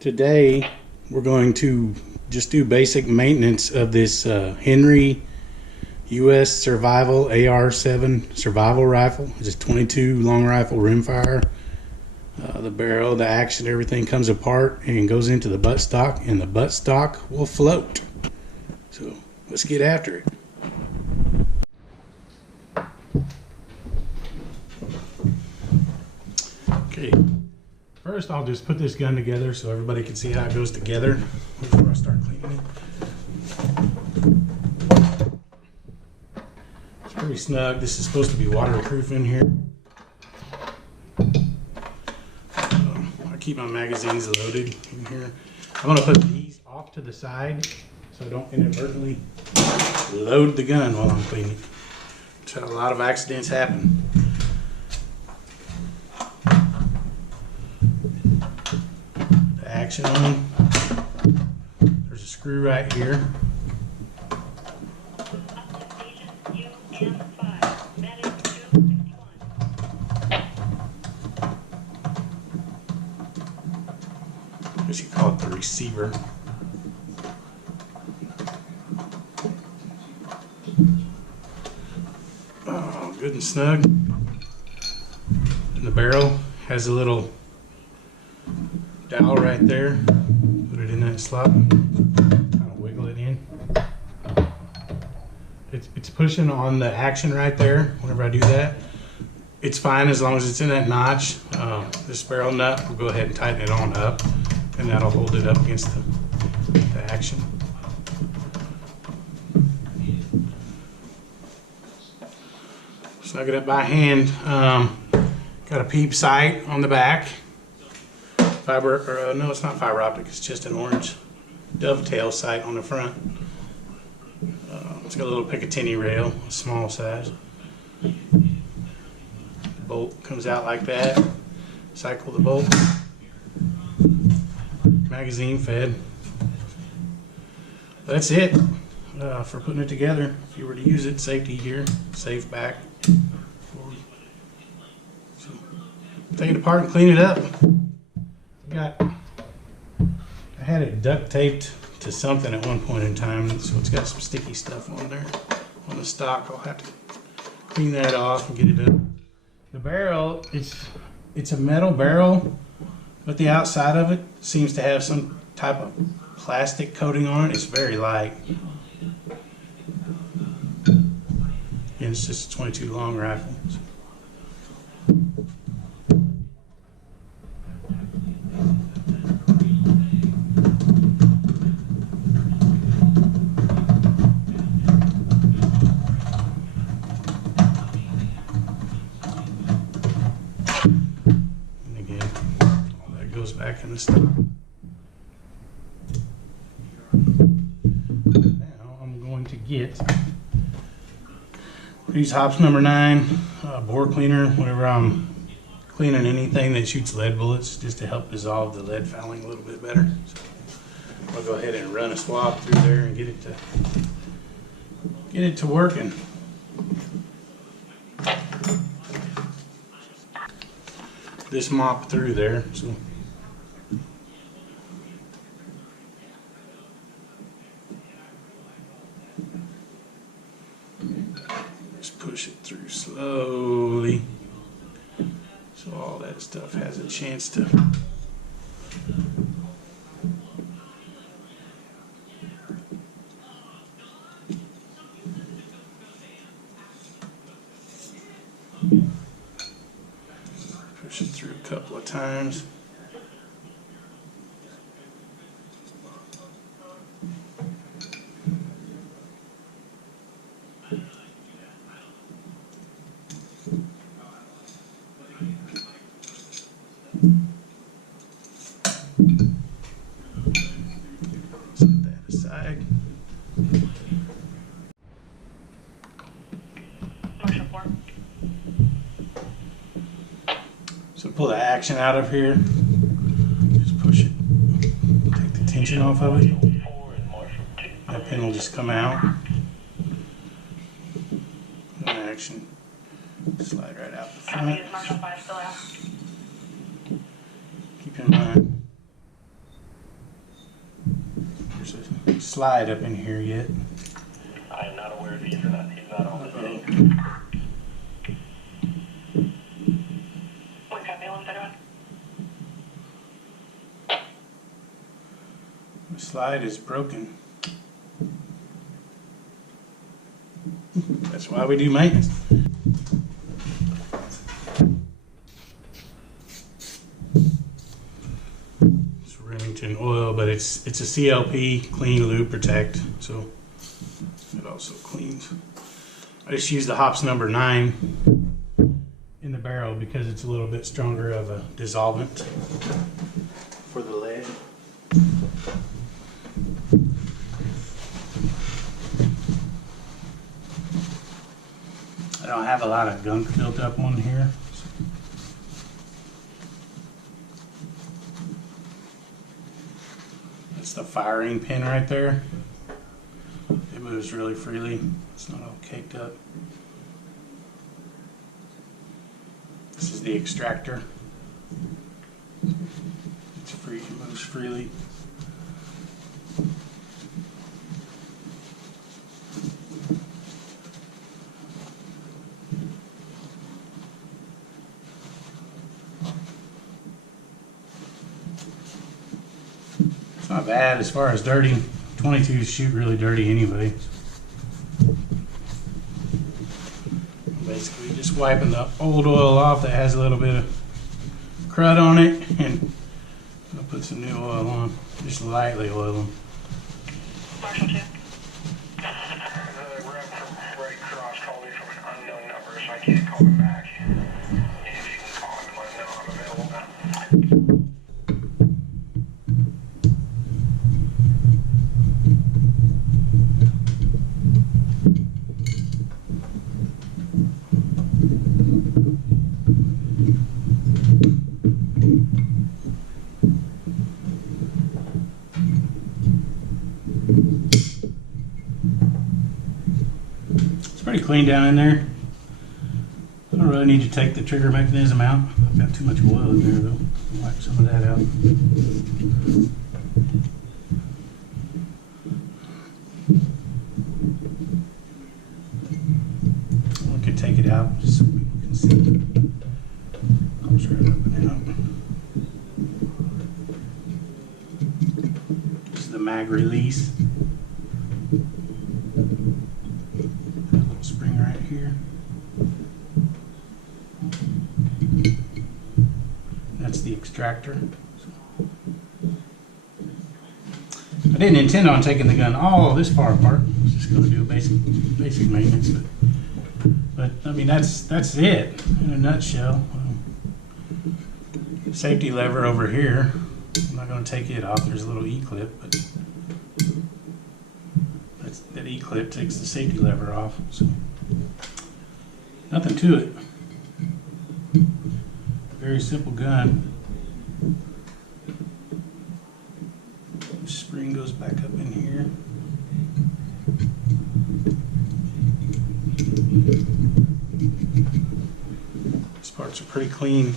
Today we're going to just do basic maintenance of this Henry U.S. Survival AR-7 survival rifle. It's a 22 long rifle rimfire. The barrel, the action, everything comes apart and goes into the buttstock, and the buttstock will float. So let's get after it. Okay, first I'll just put this gun together so everybody can see how it goes together before I start cleaning it. It's pretty snug. This is supposed to be waterproof in here. I keep my magazines loaded in here. I'm going to put these off to the side so I don't inadvertently load the gun while I'm cleaning. That's how a lot of accidents happen. The action on. There's a screw right here. I guess you call it the receiver. Oh, good and snug. And the barrel has a little dowel right there. Put it in that slot. Kind of wiggle it in. It's pushing on the action right there. Whenever I do that, it's fine as long as it's in that notch. This barrel nut, we'll go ahead and tighten it on up, and that'll hold it up against the action. Snug it up by hand. Got a peep sight on the back. No, it's not fiber optic. It's just an orange dovetail sight on the front. It's got a little Picatinny rail, a small size. Bolt comes out like that. Cycle the bolt. Magazine fed. That's it for putting it together. If you were to use it, safety gear, safe back. So, take it apart and clean it up. I had it duct taped to something at one point in time, so it's got some sticky stuff on there on the stock. I'll have to clean that off and get it up. The barrel, it's a metal barrel, but the outside of it seems to have some type of plastic coating on it. It's very light. And it's just a 22 long rifle. And again, all that goes back in the stock. Now I'm going to get use hops number 9 bore cleaner whenever I'm cleaning anything that shoots lead bullets, just to help dissolve the lead fouling a little bit better. So I'll go ahead and run a swab through there and get it to working. This mop through there. So just push it through slowly so all that stuff has a chance to push it through a couple of times. Set that aside. So pull the action out of here. Just push it. Take the tension off of it. That pin will just come out. And action. Slide right out the front. Keep in mind, slide up in here yet. I am not aware if he is or not. He's not on the scene. One copy, 131. The slide is broken. That's why we do maintenance. It's Remington oil, but it's a CLP, clean, lube, protect, so it also cleans. I just use the hops number 9 in the barrel because it's a little bit stronger of a dissolvent for the lead. I don't have a lot of gunk built up on here. That's the firing pin right there. It moves really freely. It's not all caked up. This is the extractor. It's free, it moves freely. It's not bad as far as dirty. 22s shoot really dirty anyway. Basically just wiping the old oil off that has a little bit of crud on it, and I'll put some new oil on. Just lightly oil them. Marshall 2. Another rep from Red Cross called me from an unknown number, so I can't call him back. If you can call him and let him know I'm available now. It's pretty clean down in there. I don't really need to take the trigger mechanism out. I've got too much oil in there though. I'll wipe some of that out. We could take it out just so people can see. I'll try it up and out. This is the mag release. Little spring right here. That's the extractor. I didn't intend on taking the gun all this far apart. I was just going to do a basic maintenance, but I mean that's it in a nutshell. Safety lever over here. I'm not going to take it off. There's a little E-clip, but that E-clip takes the safety lever off. So nothing to it. Very simple gun. Spring goes back up in here. These parts are pretty clean.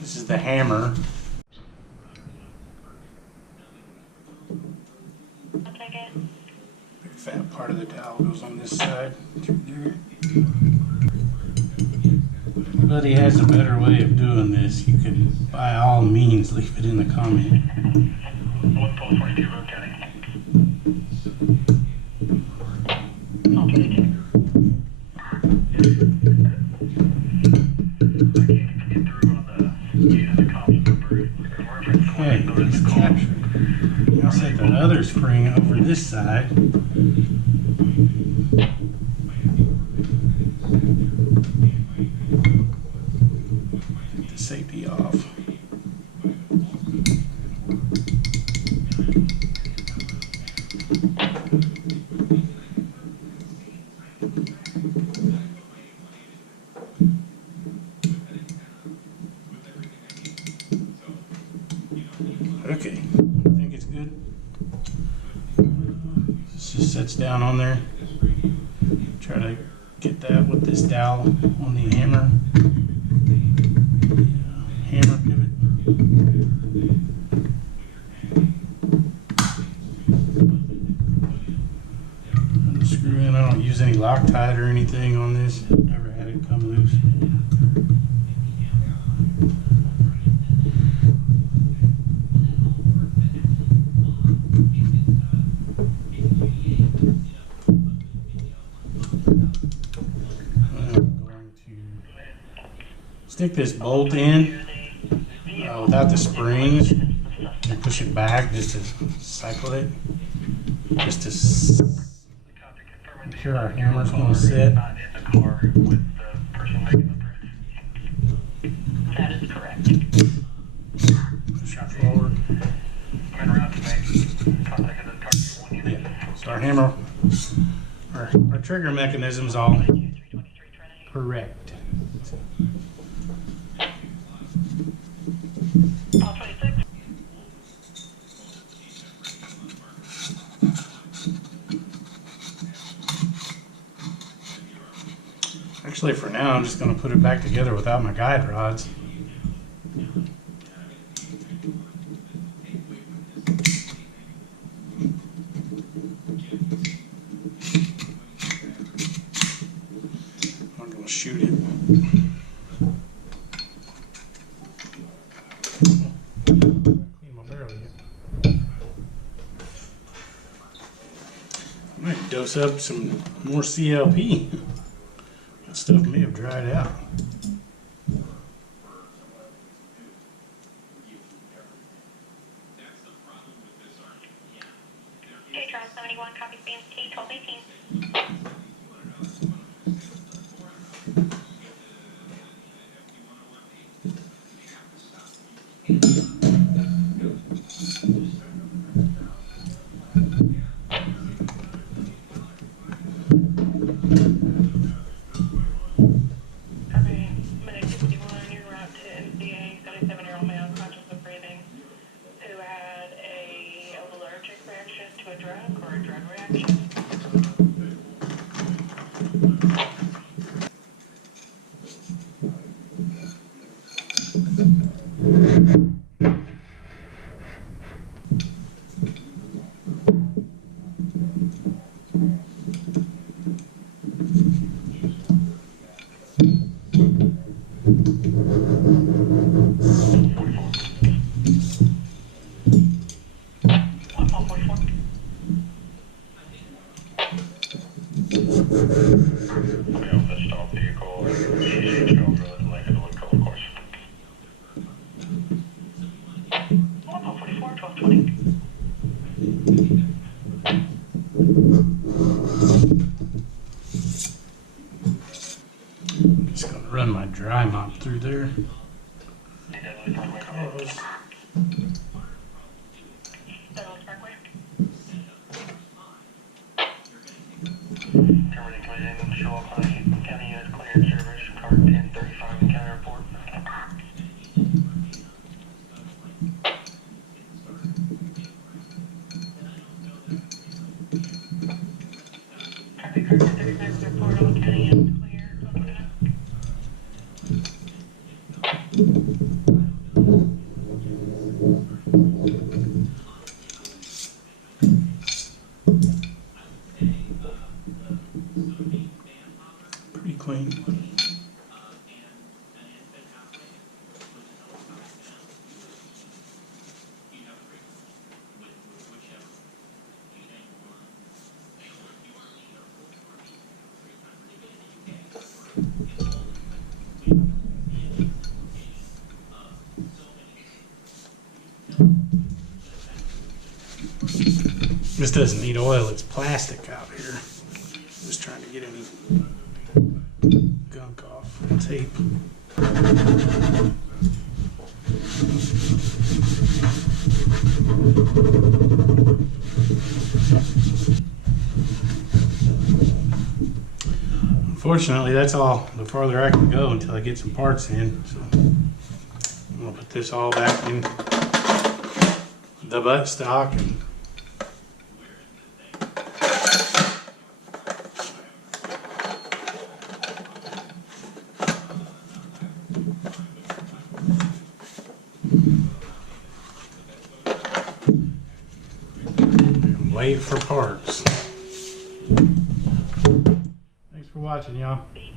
This is the hammer. I'll take it. Big fat part of the dowel goes on this side through there. If anybody has a better way of doing this, you can by all means leave it in the comment. 142 Road County. All 22. Okay, it's captured. I'll set the other spring over this side. Take the safety off. Okay, I think it's good. This just sets down on there. Try to get that with this dowel on the hammer. Screw in. I don't use any Loctite or anything on this. Never had it come loose. I'm going to stick this bolt in without the springs and push it back just to cycle it, just to make sure our hammer's going to sit. Not in the car with the person making the prints. That is correct. Push it forward. I'm en route to make contact with the target 1 unit. Yeah. So our hammer, our trigger mechanism's all correct. All 26. Actually, for now, I'm just going to put it back together without my guide rods. I'm going to shoot it. Clean my barrel again. I might dose up some more CLP. That stuff may have dried out. Charles 71, copy BMT 1218. Copy, minute 51, you're route to NCA, 77-year-old male, conscious of breathing, who had a allergic reaction to a drug or a drug reaction. The stop vehicle, she's drove really like it would go, of course. 44, 1220. I'm just going to run my dry mop through there. Cause Federal Parkway. Currently clearing, show up county unit cleared service, car 1035 in county report. Copy, car 1035 report on county unit clear. 1229. pretty clean. This doesn't need oil, it's plastic out here. Just trying to get any gunk off the tape. Unfortunately, that's all the farther I can go until I get some parts in. So I'm gonna put this all back in the butt stock and wait for parts. Thanks for watching, y'all. Beep.